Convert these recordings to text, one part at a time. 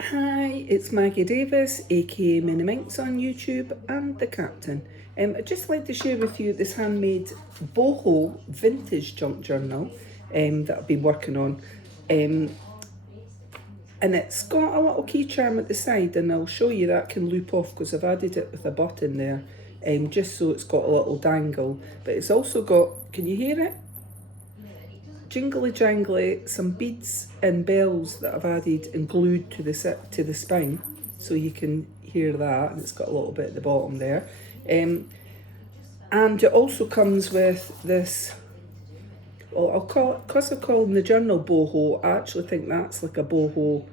Hi, it's Maggie Davis, aka Mini Minx on YouTube, and the Captain. I'd just like to share with you this handmade boho vintage junk journal that I've been working on. And it's got a little key charm at the side, and I'll show you that can loop off because I've added it with a button there, just so it's got a little dangle. But it's also got, can you hear it? Jingly jangly, some beads and bells that I've added and glued to the spine, so you can hear that, and it's got a little bit at the bottom there. And it also comes with this, well, I'll call it, because I'm calling the journal boho, I actually think that's like a boho.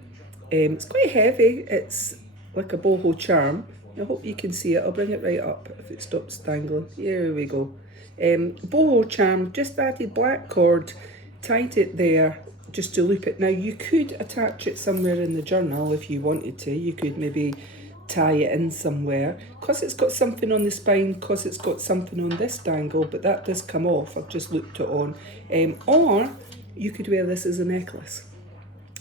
It's quite heavy, it's like a boho charm. I hope you can see it. I'll bring it right up if it stops dangling. Here we go. Boho charm, just added black cord, tied it there just to loop it. Now you could attach it somewhere in the journal if you wanted to. You could maybe tie it in somewhere, because it's got something on the spine, because it's got something on this dangle, but that does come off. I've just looped it on. Or you could wear this as a necklace.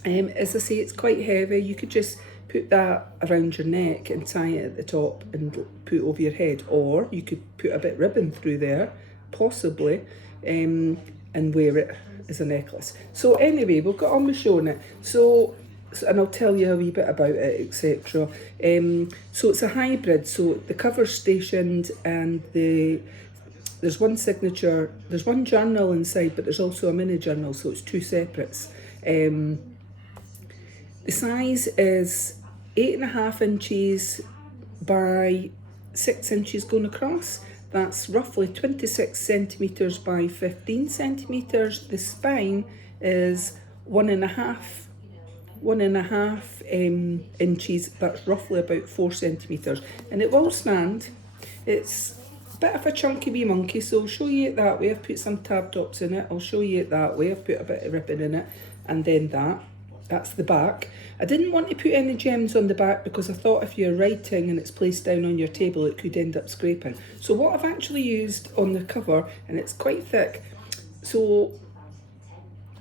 As I say, it's quite heavy. You could just put that around your neck and tie it at the top and put it over your head, or you could put a bit of ribbon through there, possibly, and wear it as a necklace. So anyway, we've got on with showing it. So and I'll tell you a wee bit about it, etc. So it's a hybrid. So the cover's stationed, and there's one signature. There's one journal inside, but there's also a mini journal. So it's two separates. The size is 8.5 inches by 6 inches going across. That's roughly 26 centimetres by 15 centimetres. The spine is 1.5 inches. That's roughly about 4 centimetres. And it will stand. It's a bit of a chunky wee monkey, so I'll show you it that way. I've put some tab tops in it. I'll show you it that way. I've put a bit of ribbon in it, and then that's the back. I didn't want to put any gems on the back because I thought if you're writing and it's placed down on your table, it could end up scraping. So what I've actually used on the cover, and it's quite thick, so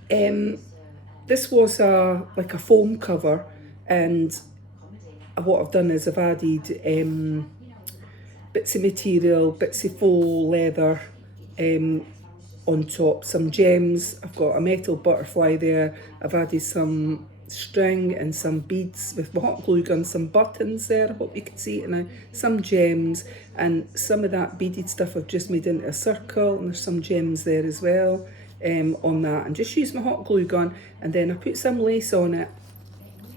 this was like a foam cover, and what I've done is I've added bits of material, bits of faux leather on top, some gems. I've got a metal butterfly there. I've added some string and some beads with my hot glue gun, some buttons there, I hope you can see it now, some gems, and some of that beaded stuff I've just made into a circle, and there's some gems there as well on that, and just use my hot glue gun. And then I put some lace on it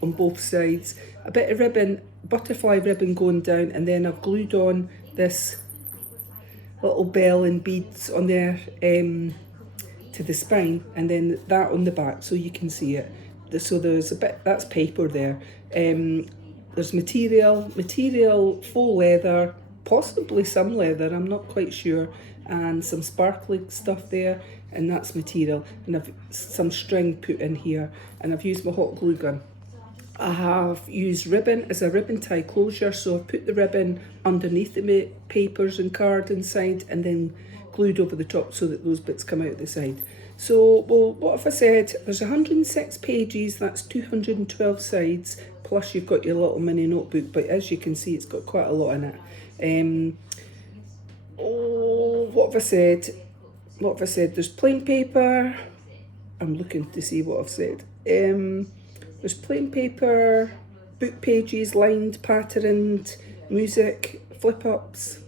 on both sides, a bit of ribbon, butterfly ribbon going down, and then I've glued on this little bell and beads on there to the spine, and then that on the back so you can see it. So there's a bit, that's paper there. There's material, faux leather, possibly some leather, I'm not quite sure, and some sparkly stuff there, and that's material. And I've some string put in here, and I've used my hot glue gun. I have used ribbon as a ribbon tie closure, so I've put the ribbon underneath the papers and card inside, and then glued over the top so that those bits come out the side. So, well, what have I said? There's 106 pages, that's 212 sides, plus you've got your little mini notebook, but as you can see, it's got quite a lot in it. What have I said? There's plain paper. I'm looking to see what I've said. There's plain paper, book pages, lined, patterned, music, flip-ups,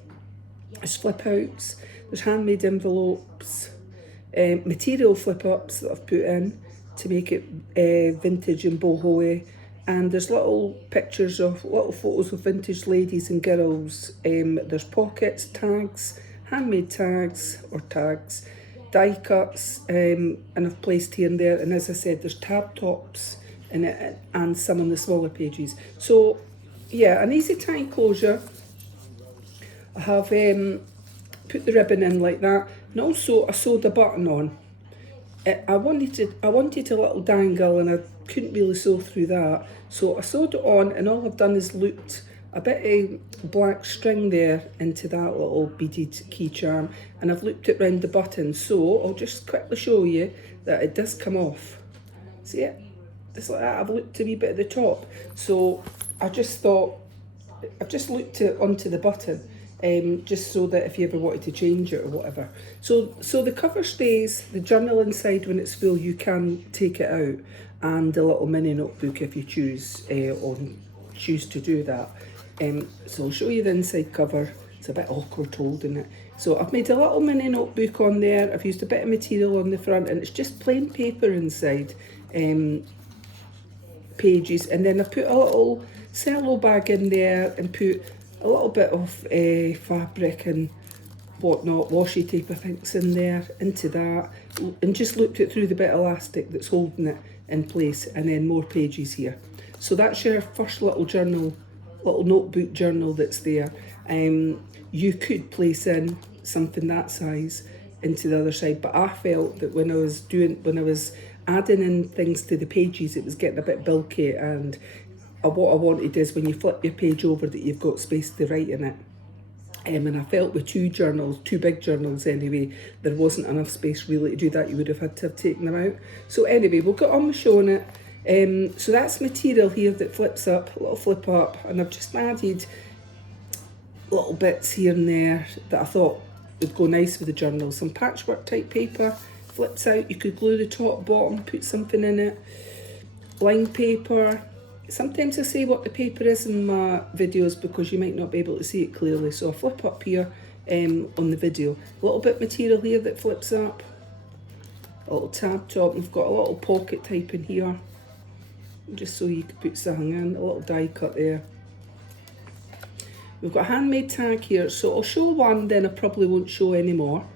there's flip-outs, there's handmade envelopes, material flip-ups that I've put in to make it vintage and boho-y, and there's little pictures of, little photos of vintage ladies and girls. There's pockets, tags, handmade tags, die cuts, and I've placed here and there, and as I said, there's tab tops in it, and some on the smaller pages. So yeah, an easy tie closure. I have put the ribbon in like that, and also I sewed a button on. I wanted a little dangle, and I couldn't really sew through that, so I sewed it on, and all I've done is looped a bit of black string there into that little beaded key charm, and I've looped it round the button. So I'll just quickly show you that it does come off. See it? it's like that. I've looked a wee bit at the top, so I just thought, I've just looked it onto the button, just so that if you ever wanted to change it or whatever. So the cover stays, the journal inside when it's full you can take it out, and a little mini notebook if you choose to do that. So I'll show you the inside cover. It's a bit awkward holding it. So I've made a little mini notebook on there. I've used a bit of material on the front, and it's just plain paper inside, pages, and then I put a little cello bag in there and put a little bit of fabric and whatnot, washi tape I think's in there, into that, and just looped it through the bit of elastic that's holding it in place, and then more pages here. So that's your first little journal, little notebook journal that's there. You could place in something that size into the other side, but I felt that when I was adding in things to the pages, it was getting a bit bulky, and what I wanted is when you flip your page over that you've got space to write in it. And I felt with two big journals anyway, there wasn't enough space really to do that. You would have had to have taken them out. So anyway, we'll get on with showing it. So that's material here that flips up, a little flip up, and I've just added little bits here and there that I thought would go nice with the journal. Some patchwork type paper, flips out, you could glue the top, bottom, put something in it. Lined paper. Sometimes I say what the paper is in my videos because you might not be able to see it clearly, so I flip up here on the video. A little bit of material here that flips up, a little tab top, and we've got a little pocket type in here, just so you can put something in, a little die cut there. We've got a handmade tag here, so I'll show one, then I probably won't show any more.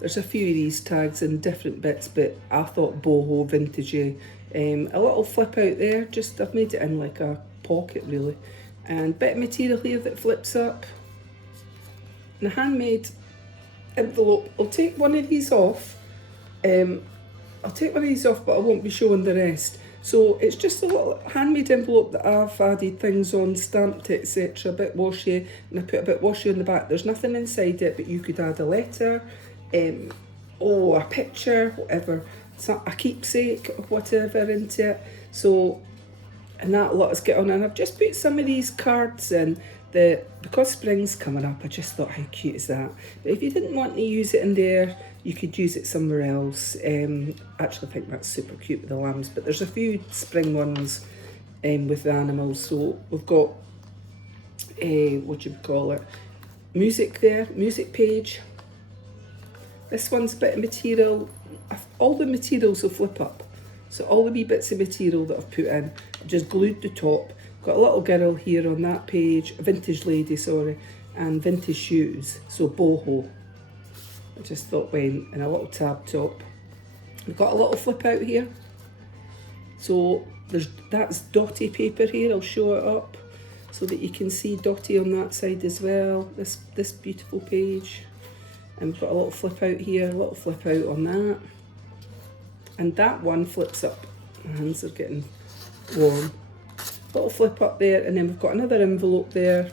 There's a few of these tags in different bits, but I thought boho, vintagey. A little flip out there, just I've made it in like a pocket really. And bit of material here that flips up. And a handmade envelope. I'll take one of these off. But I won't be showing the rest. So it's just a little handmade envelope that I've added things on, stamped it, etc. A bit washi, and I put a bit washi on the back. There's nothing inside it, but you could add a letter, or a picture, whatever. A keepsake or whatever into it. So, and that let us get on. And I've just put some of these cards in because spring's coming up, I just thought, how cute is that? But if you didn't want to use it in there, you could use it somewhere else. Actually, I think that's super cute with the lambs, but there's a few spring ones with the animals. So we've got what do you call it? Music there, music page. This one's a bit of material. All the materials will flip up. So all the wee bits of material that I've put in, I've just glued the top. Got a little girl here on that page, a vintage lady, sorry, and vintage shoes, so boho. I just thought went in a little tab top. We've got a little flip out here. So that's dotty paper here, I'll show it up so that you can see dotty on that side as well, this beautiful page. And we've got a little flip out here, a little flip out on that. And that one flips up. My hands are getting warm. Little flip up there, and then we've got another envelope there.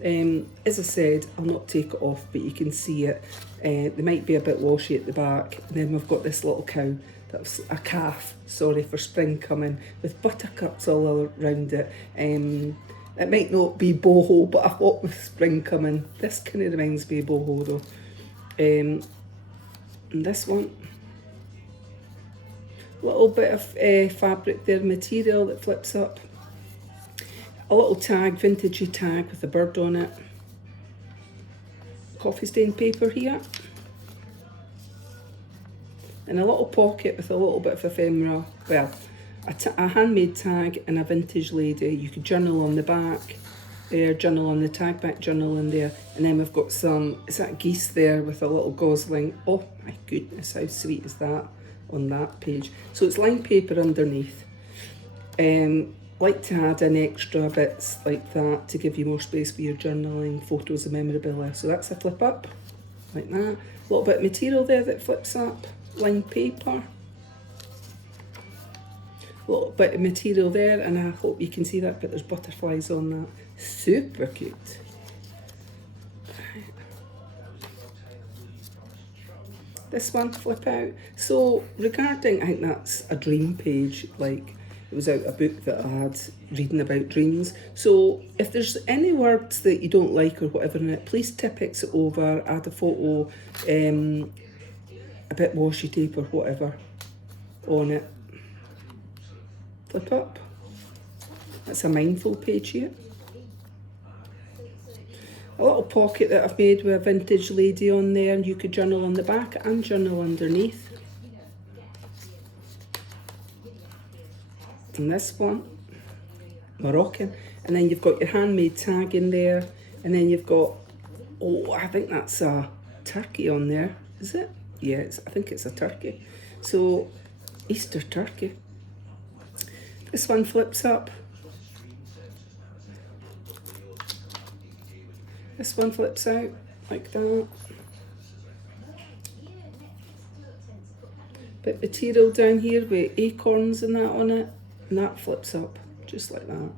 As I said, I'll not take it off, but you can see it. They might be a bit washy at the back. And then we've got this little cow, that's a calf, sorry, for spring coming, with buttercups all around it. It might not be boho, but I thought with spring coming, this kind of reminds me of boho though. And this one, a little bit of fabric there, material that flips up. A little tag, vintagey tag with a bird on it. Coffee stain paper here. And a little pocket with a little bit of ephemera. Well, a handmade tag and a vintage lady. You could journal on the back there, journal on the tag back, journal in there. And then we've got some, is that geese there with a little gosling? Oh my goodness, how sweet is that on that page? So it's lined paper underneath. Like to add in extra bits like that to give you more space for your journaling, photos and memorabilia. So that's a flip up, like that. A little bit of material there that flips up, lined paper. A little bit of material there, and I hope you can see that, but there's butterflies on that. Super cute. This one, flip out. So regarding, I think that's a dream page, like, It was out a book that I had reading about dreams. So if there's any words that you don't like or whatever in it, please Tipp-Ex it over, add a photo, a bit washi tape or whatever on it. Flip up. That's a mindful page here. A little pocket that I've made with a vintage lady on there, and you could journal on the back and journal underneath. And this one, Moroccan. And then you've got your handmade tag in there. And then you've got, oh, I think that's a turkey on there. Is it? Yeah, I think it's a turkey. So, Easter turkey. This one flips up. This one flips out like that. Bit material down here with acorns and that on it. And that flips up just like that.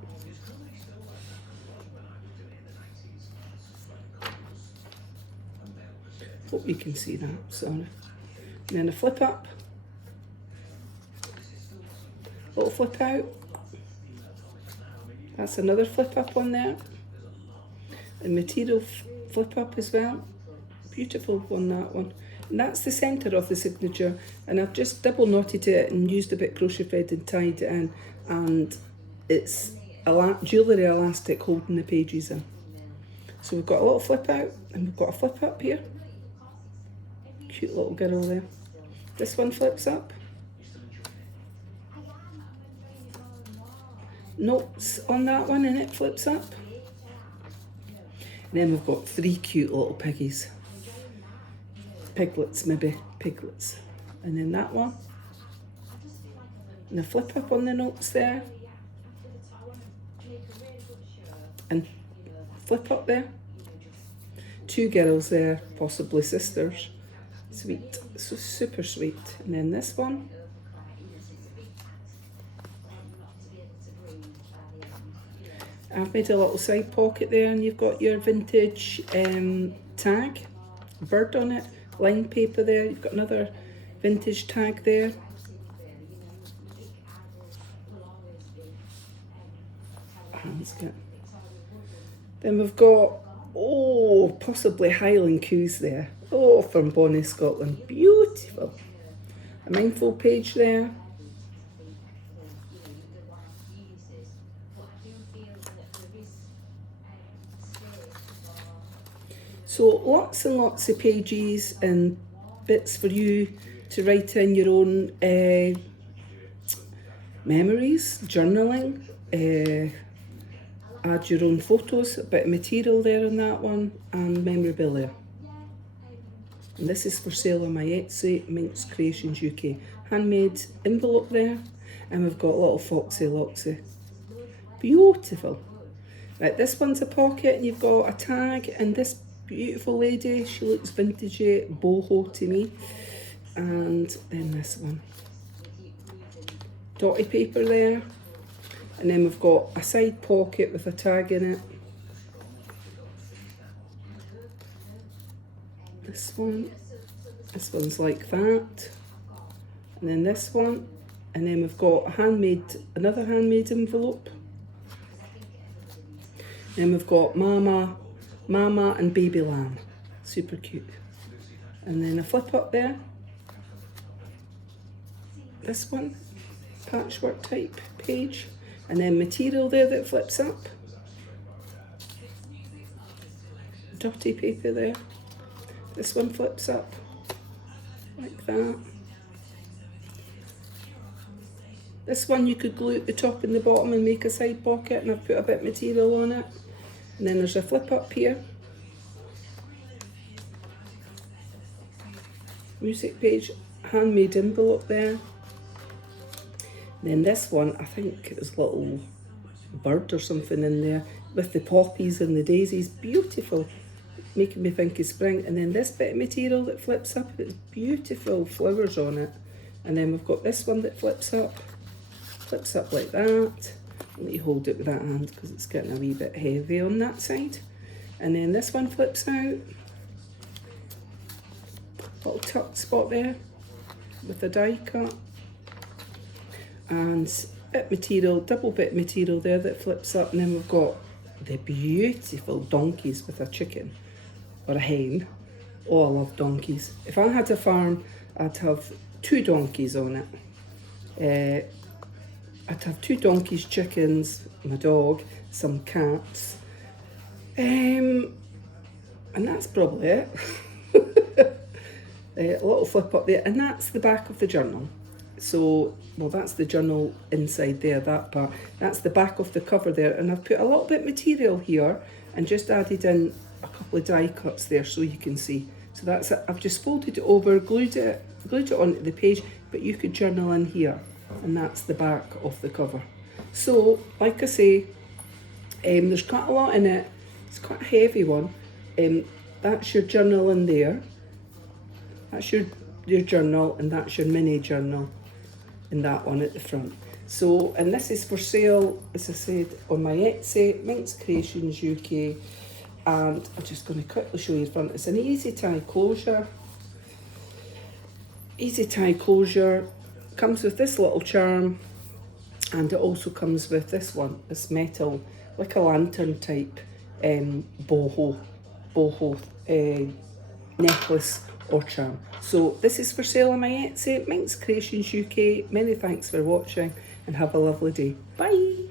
Hope you can see that, sorry. And then a flip up. Little flip out. That's another flip up on there. And material flip up as well. Beautiful on that one. And that's the centre of the signature. And I've just double knotted it and used a bit of crochet thread and tied it in. And it's a jewellery elastic holding the pages in. So we've got a little flip out and we've got a flip up here. Cute little girl there. This one flips up. Notes on that one and it flips up. And then we've got 3 cute little piggies. Piglets, maybe, piglets. And then that one. And a flip up on the notes there. And flip up there. 2 girls there, possibly sisters. Sweet, so super sweet. And then this one. I've made a little side pocket there and you've got your vintage tag, bird on it, lined paper there. You've got another vintage tag there. Then we've got, oh, possibly Highland Coos there. Oh, from Bonnie, Scotland. Beautiful. A mindful page there. So lots and lots of pages and bits for you to write in your own memories, journaling, add your own photos, a bit of material there on that one, and memorabilia. And this is for sale on my Etsy, MinxCreationsUK. Handmade envelope there, and we've got a little foxy loxy. Beautiful. Right, this one's a pocket, and you've got a tag, and this beautiful lady, she looks vintagey, boho to me. And then this one. Dotty paper there. And then we've got a side pocket with a tag in it. This one's like that. And then this one. And then we've got a another handmade envelope. And then we've got Mama and Baby Lamb. Super cute. And then a flip up there. This one, patchwork type page. And then material there that flips up. Dotty paper there. This one flips up like that. This one you could glue at the top and the bottom and make a side pocket, and I've put a bit of material on it. And then there's a flip up here. Music page, handmade envelope there. And then this one, I think it was a little bird or something in there with the poppies and the daisies. Beautiful, making me think of spring. And then this bit of material that flips up, it's beautiful flowers on it. And then we've got this one that flips up like that. Let me hold it with that hand because it's getting a wee bit heavy on that side. And then this one flips out. Little tucked spot there with the die cut. And bit material, double bit material there that flips up, and then we've got the beautiful donkeys with a chicken or a hen. Oh, I love donkeys. If I had a farm, I'd have 2 donkeys on it. I'd have 2 donkeys, chickens, my dog, some cats, and that's probably it. A little flip up there, and that's the back of the journal. So, well, that's the journal inside there, that part. That's the back of the cover there, and I've put a little bit of material here and just added in a couple of die cuts there so you can see. So that's it. I've just folded it over, glued it onto the page, but you could journal in here, and that's the back of the cover. So, like I say, there's quite a lot in it. It's quite a heavy one. That's your journal in there. That's your journal, and that's your mini journal in that one at the front. So, and this is for sale, as I said, on my Etsy, MinxCreationsUK, and I'm just going to quickly show you the front. It's an easy tie closure. Easy tie closure. Comes with this little charm, and it also comes with this one, this metal, like a lantern type boho necklace or charm. So this is for sale on my Etsy, MinxCreationsUK. Many thanks for watching, and have a lovely day. Bye.